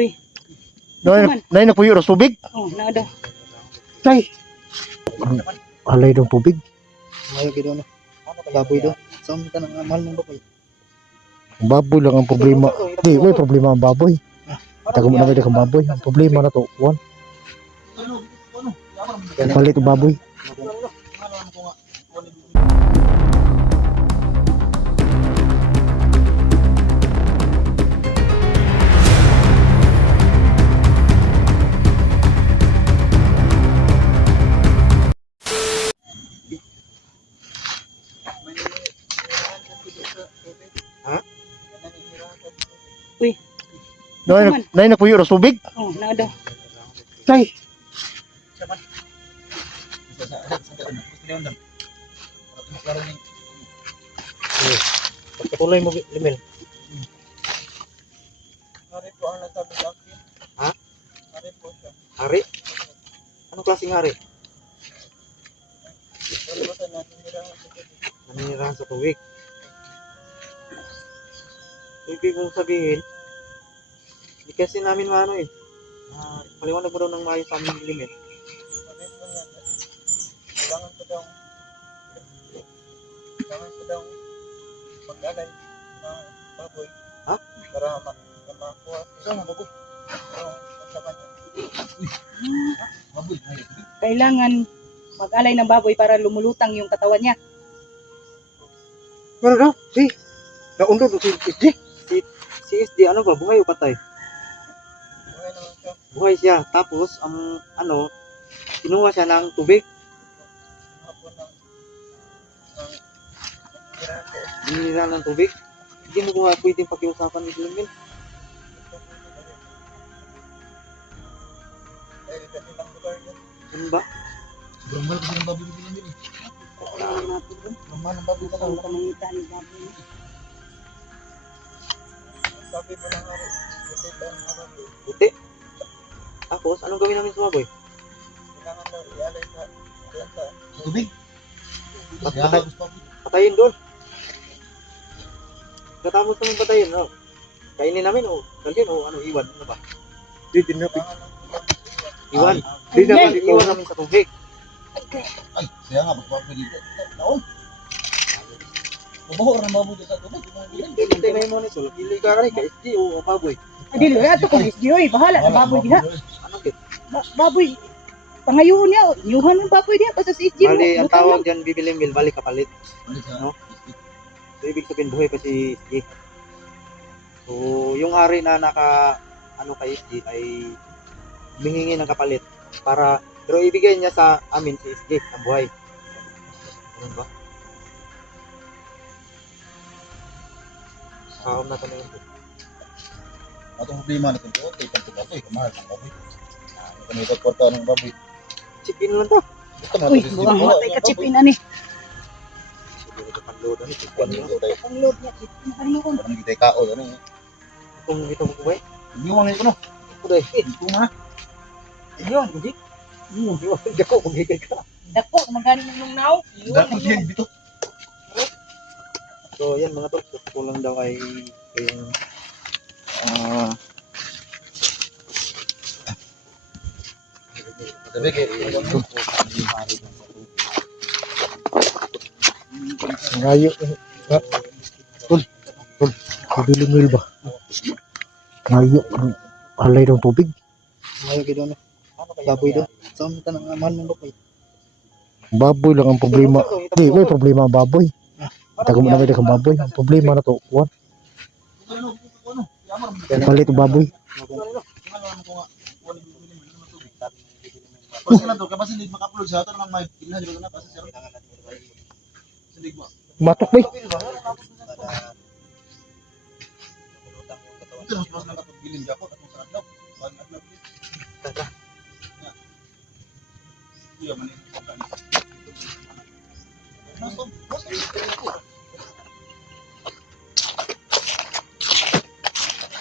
Uy, Nay na puyo tubig. oh, naada. Nay. Alay dong tubig. Mayo gid na. Baboy do. Saan ka nang mahal ng baboy? Baboy lang ang problema. Di, may problema ang baboy. Taga mo na may kang baboy. Ang problema na to, one. Palit ang baboy. Uy, Nay na puyo tubig. oh, naada. Nay. Pagpatuloy mo, Limel. Hari po ang nagsabi sa akin. Ha? Hari po siya. Hari? Anong klaseng hari? Naninirahan sa tubig. Ibig kong sabihin, hindi kasi namin maano eh. Paliwanag mo daw ng maayos sa aming limit. Sabihin mo niya, kailangan ko daw mag-alay ng baboy. Ha? Para makuha. Saan ang baboy? Sa kanya. Baboy. Kailangan mag-alay ng baboy para lumulutang yung katawan niya. Pero daw, naundod si SD. Si SD, ano ba? Buhay o patay? Buhay naman siya. Buhay siya. Tapos, ang kinuha siya ng tubig. Binira ng tubig. Hindi mo ba pwedeng pakiusapan ni Limil? Ano ba? Sobrang mahal kasi ng baboy ni Limil eh. Sobrang mahal ng baboy na lang. Kamangitan ng baboy. Sabi mo lang hari, buti. Tapos, anong gawin namin sa baboy? Kailangan daw ialay sa tubig. Patayin doon. Katapos namin patayin, no? Kainin namin o dalhin o iwan, ano ba? Hindi namin. Iwan. Hindi naman iwan namin sa tubig. Ay, kaya nga, magpapagod dito. Naon? Mabaho ng baboy sa tubig. Hindi na yung monitor. Pili ka rin, ka-SD o baboy. Adil, ato ko isdi oy, bahala na baboy diha. Ano kit? Baboy. Pangayoon niya, yuhan ng baboy diha kasi sa isdi mo. Bali, ang tawag dyan, bibiling mil, balik kapalit. No? So, ibig sabihin, buhay pa si SD. So, yung hari na kay SD ay humihingi ng kapalit para, pero ibigay niya sa amin si SD ang buhay. Ano ba? Kaon na tanong ito. Atong problema na kung okay, pang baboy, kamahal ng baboy. Ano kami ipagporta ng baboy? Chipin lang to. Ito mga Uy, tulis buwang dito. matay ka chipin ani. Sige, ito pang-load. Ano, chipin Ano lang. ito tayo? Ang load niya, nakalimutan. Parang hindi tayo kao. Ano yun? Itong buhay. Hindi mo ngayon ko no? Kuday. Hindi ko nga. Ayun, hindi. Hindi ako, kumigay ka. Dako, magaling ng lungnaw. Dapat yan dito. So, yan mga tol. So, kulang daw ay yung Sabi kayo. ngayo. Tol. Bibiling mil ba? Ngayo. Alay ng tubig. Ngayo gid na. Baboy do. Saan ka nang mahal ng baboy? Baboy lang ang problema. Di, may problema ang baboy. Taga mo na may kang baboy. Ang problema na to, one. Palit ang baboy. Kasi lang to, kapag hindi maka-upload sa ito, naman may pilihan dito na, kasi sir. Sindig mo. Matok bay. Ito, mas lang kapag bilin ka po, atong sa adlaw. Wag adlaw. Iya, manin.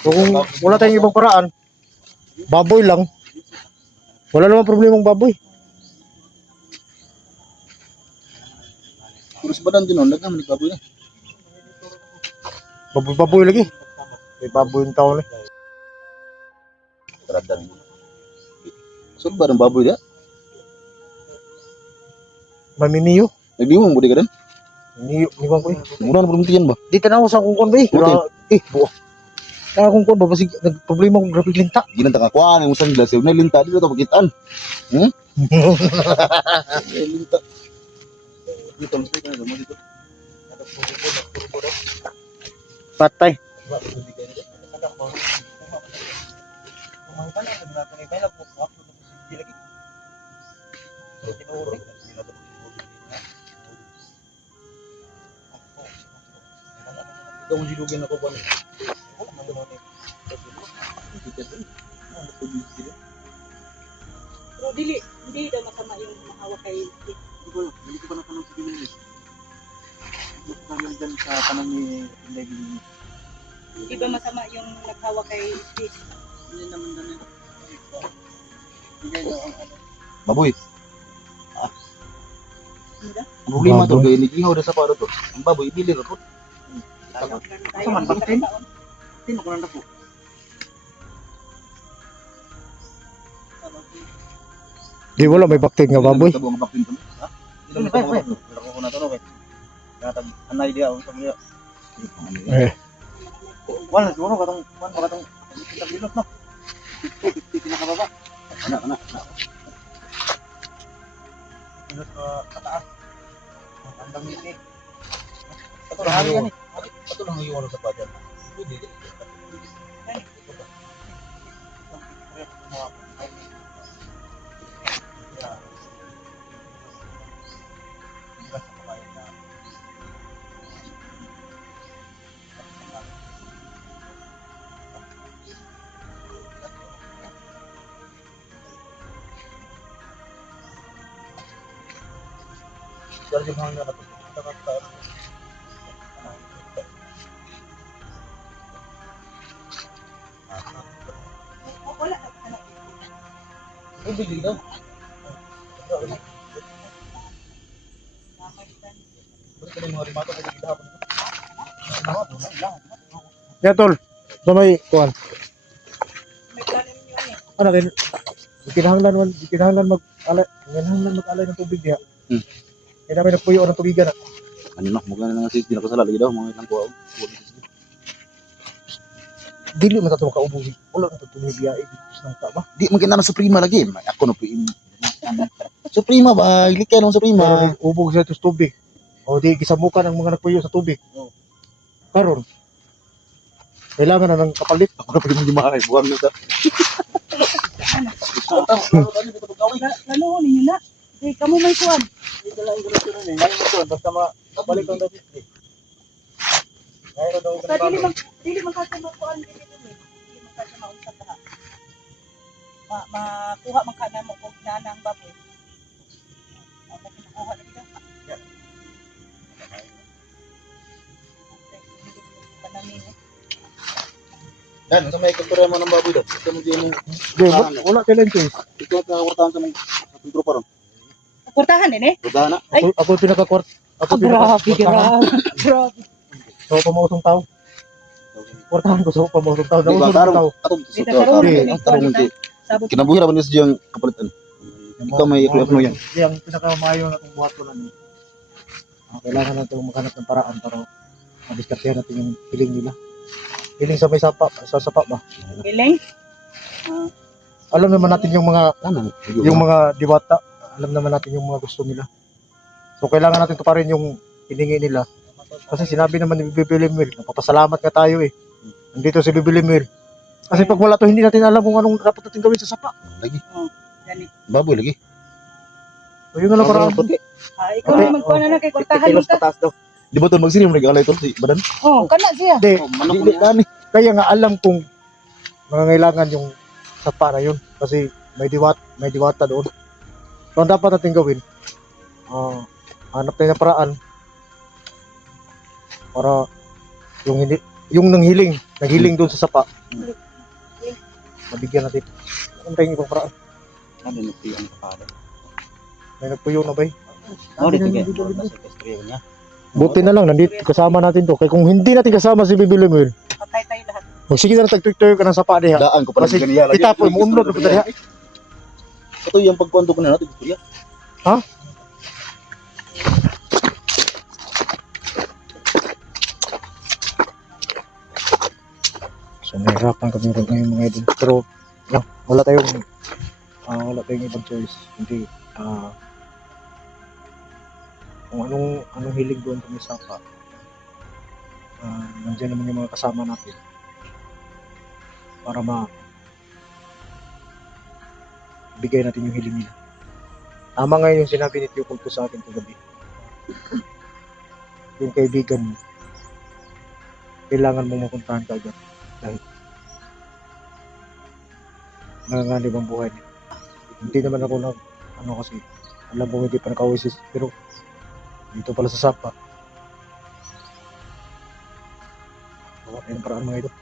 So, kung wala tayong ibang paraan, baboy lang. Wala namang problemang baboy. Puro sa badan din, no? Nagkaman ni baboy na. Baboy lagi. May baboy yung taon eh. kadang. So ba ng baboy dia? Maminiyo. Nagdiwang budi ka dan? Niyo, niwang ko eh. Mura na puluntian ba? Di tanaw sa akong kon ba eh. Buwa. Kaya akong kon ba, basig nagproblema kong grapig linta. Ginanta ka kuan ang usang glass, na linta dito to pakitaan. Linta. Dito mas ka na mo dito. Patay. Ikaw mo silugin ako ba? Pero hindi daw masama yung mahawak kay Hindi ko pa natanong sa Pilipinas. Kami dyan sa tanong ni Lady. Di ba masama yung naghawak kay Steve? Hindi naman ganun. Baboy. Ano da? Ang problema to, Baboy. kaya nigihaw na sa paro to. Ang baboy, ibili na po. Saman, bakit? Sino ko na po? Di wala may baktin nga baboy. Tabo ang baktin to. Ha? Ilang ito mo? Wala ko na to, okay? Natag, anay dia, ang sabi niya. Eh. Wala, siguro katong, katong, bilot, no? Pinakababa. Anak. Bilot ka kataas. Ang damit ni. Ito lang hari yan eh. Ito lang yung sa badan. Pwede. Dahil yung mga nato, Wala. bili daw. Balik ka na yung mga rimato kasi gilahapon. Ya tol. So may kuan. May plano ninyo eh. Ano kinahanglan mag-alay ng tubig diha. Kaya namin nagpuyo ng tubigan na. Ano na, magana na nga si pinakasala lagi daw, mga ilang kuwaw. Dili man tato kaubo. Wala na tato ni biya ng ba. Di maganda na Suprema lagi. Ako na po yung... Suprema ba? Ilik kayo ng Suprema. Ubog sa tubig. O di gisamukan ang mga nagpuyo sa tubig. Karon. Kailangan na ng kapalit. Ako na po yung gimahay. Buwag na sa... Plano ninyo na. Eh, kamu may kuwan. Basta mabalik ang dapat. Sa dili man kasi makuan dili dili. Dili man kasi maunsa ka. Makuha man kana mo kung nana ang baboy. Ano kinukuha na kita? Panamin. Dan, sa may kultura mo ng baboy daw. Ito mo din yung... Wala kailan choice. Ito at nakakurtahan sa mga... Sa grupo ron. Kurtahan din eh. Kurtahan na. Ako pinaka-court. Ako Grabe. So pamausong tao. Portahan ko so pamausong tao. Di ba, Nausong tarong. tao. Kita karon Okay. Tarong hindi. Sabot. Kinabuhi naman niya sa diyang kapalitan. Ikaw may iklo yan. Yang pinaka-mayo na itong buhato na niya. Kailangan na itong maghanap ng paraan para madiskartehan natin yung piling nila. Piling sa may sapa ba? Biling. Alam naman natin yung mga Ano? mga diwata. Alam naman natin yung mga gusto nila. So kailangan natin tuparin yung hiningi nila. Kasi sinabi naman ni Bibi Limil, napapasalamat nga tayo eh. Nandito si Bibi Limil. Kasi pag wala to, hindi natin alam kung anong dapat natin gawin sa sapa. Lagi. Gani. Baboy lagi. So yun na lang parang Ikaw na magkuha na kay kurtahan mo ka. Di ba ito magsinim nag-alay ito si Badan? Oh, kana siya. Hindi, Manok na. kaya nga alam kung nangangailangan yung sapa na yun. Kasi may diwata doon. So ang dapat natin gawin, hanap tayo ng paraan para yung nanghiling doon sa sapa, mabigyan natin. Ano tayong ibang paraan? Ano na siya ang kapala? May nagpuyo na ba eh? Ano dito kaya? Buti na lang, nandito kasama natin to. Kaya kung hindi natin kasama si Bibi Lemil, Patay tayo lahat. Sige na tag-tutor ka ng sapa diha. Daan ko pala Kasi ganiya lagi. itapoy mo unod na diha. Ito yung pagkuanto ko na natin, kuya. So nahirapan kami rin ngayon mga idol. Pero wala tayong ibang choice. Hindi kung anong hilig doon kami sapa. Nandiyan naman yung mga kasama natin para bigay natin yung hiling nila. Tama nga yung sinabi ni Tio Kulto sa akin kagabi. Yung kaibigan mo, kailangan mo mapuntahan ka agad. Dahil nanganganib ang buhay niya. Hindi naman ako kasi alam mo hindi pa naka-oasis pero dito pala sa Sapa. Wala tayong paraan mga ito.